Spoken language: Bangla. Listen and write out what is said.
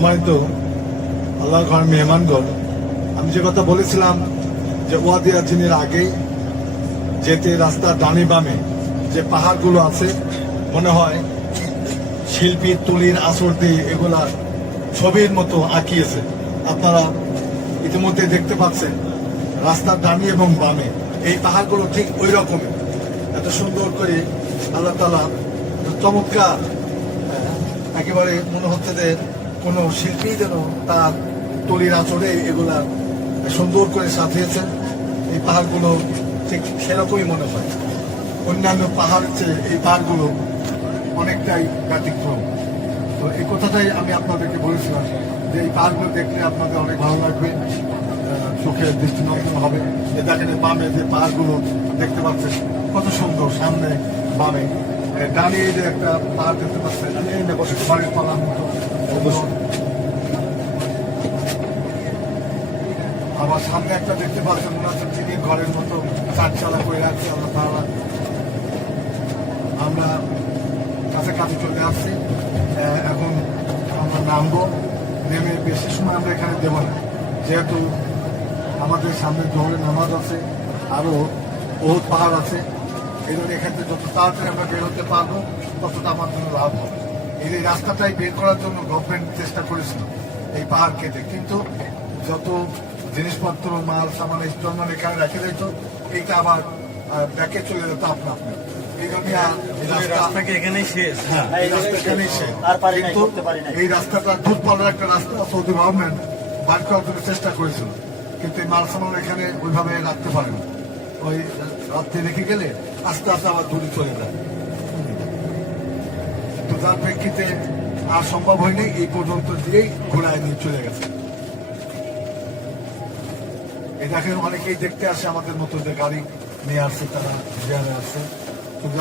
সম্মানিত আল্লাহর ঘর মেহমানগণ, আমি যে কথা বলেছিলাম যে ওয়াদিয়া জিনের আগে যেতে রাস্তার ডানে বামে যে পাহাড়গুলো আছে, মনে হয় শিল্পীর তুলির আসর দিয়ে এগুলা ছবির মতো আঁকিয়েছে। আপনারা ইতিমধ্যে দেখতে পাচ্ছেন রাস্তার ডানে এবং বামে এই পাহাড়গুলো ঠিক ওই রকমই, এত সুন্দর করে আল্লাহ তাআলা চমৎকার, একেবারে মনে হচ্ছে যে কোনো শিল্পী যেন তার তুলির আঁচড়ে এগুলা সুন্দর করে সাজিয়েছেন। এই পাহাড়গুলো ঠিক সেরকমই মনে হয়। অন্যান্য পাহাড়ের চেয়ে এই পাহাড়গুলো অনেকটাই ব্যতিক্রম। তো এই কথাটাই আমি আপনাদেরকে বলেছিলাম যে এই পাহাড়গুলো দেখলে আপনাদের অনেক ভালো লাগবে, চোখের দৃষ্টিনন্দন হবে। এ দেখেন বামে যে পাহাড়গুলো দেখতে পাচ্ছেন কত সুন্দর, সামনে বামে ডানে যে একটা পাহাড় দেখতে পাচ্ছেন, বাড়ির পালার মতো। আবার সামনে একটা দেখতে পাচ্ছেন মনে হচ্ছে টিনের ঘরের মতো চারচালা করে রাখছে আল্লাহ তাআলা। আমরা কাছাকাছি চলে আসছি, এখন আমরা নামবো। নেমে বেশি সময় আমরা এখানে দেবো না, যেহেতু আমাদের সামনে জোহরের নামাজ আছে, আরো বহুত পাহাড় আছে। এই জন্য এখান থেকে যত তাড়াতাড়ি আমরা বের হতে পারবো ততটা আমার জন্য লাভ হবে। এই রাস্তাটাই বের করার জন্য গভর্নমেন্ট চেষ্টা করেছিল এই পাহাড় কেটে, কিন্তু যত জিনিসপত্র মাল সামান স্টোরমান এখানে রেখে দিত, এইটা আবার ব্যাকে চলে যেত আপনা আপনি। এই জন্য এখানেই শেষ। হ্যাঁ, এই রাস্তা এখানেই শেষ। কিন্তু এই রাস্তাটা দূরপাল্লার একটা রাস্তা, সৌদি গভর্নমেন্ট বার করার জন্য চেষ্টা করেছিল, কিন্তু এই মাল সামান এখানে ওইভাবে রাখতে পারে না। ওই রাত্রে রেখে গেলে আস্তে আস্তে আবার দূরে চলে যায়। তো যার প্রেক্ষিতে আর সম্ভব হয়নি, এই পর্যন্ত দিয়েই ঘোড়ায় নিয়ে চলে গেছে। এই দেখেন অনেকেই দেখতে আসে, আমাদের মতো যে গাড়ি নিয়ে আসছে তারা জিয়ারে আসছে। কিন্তু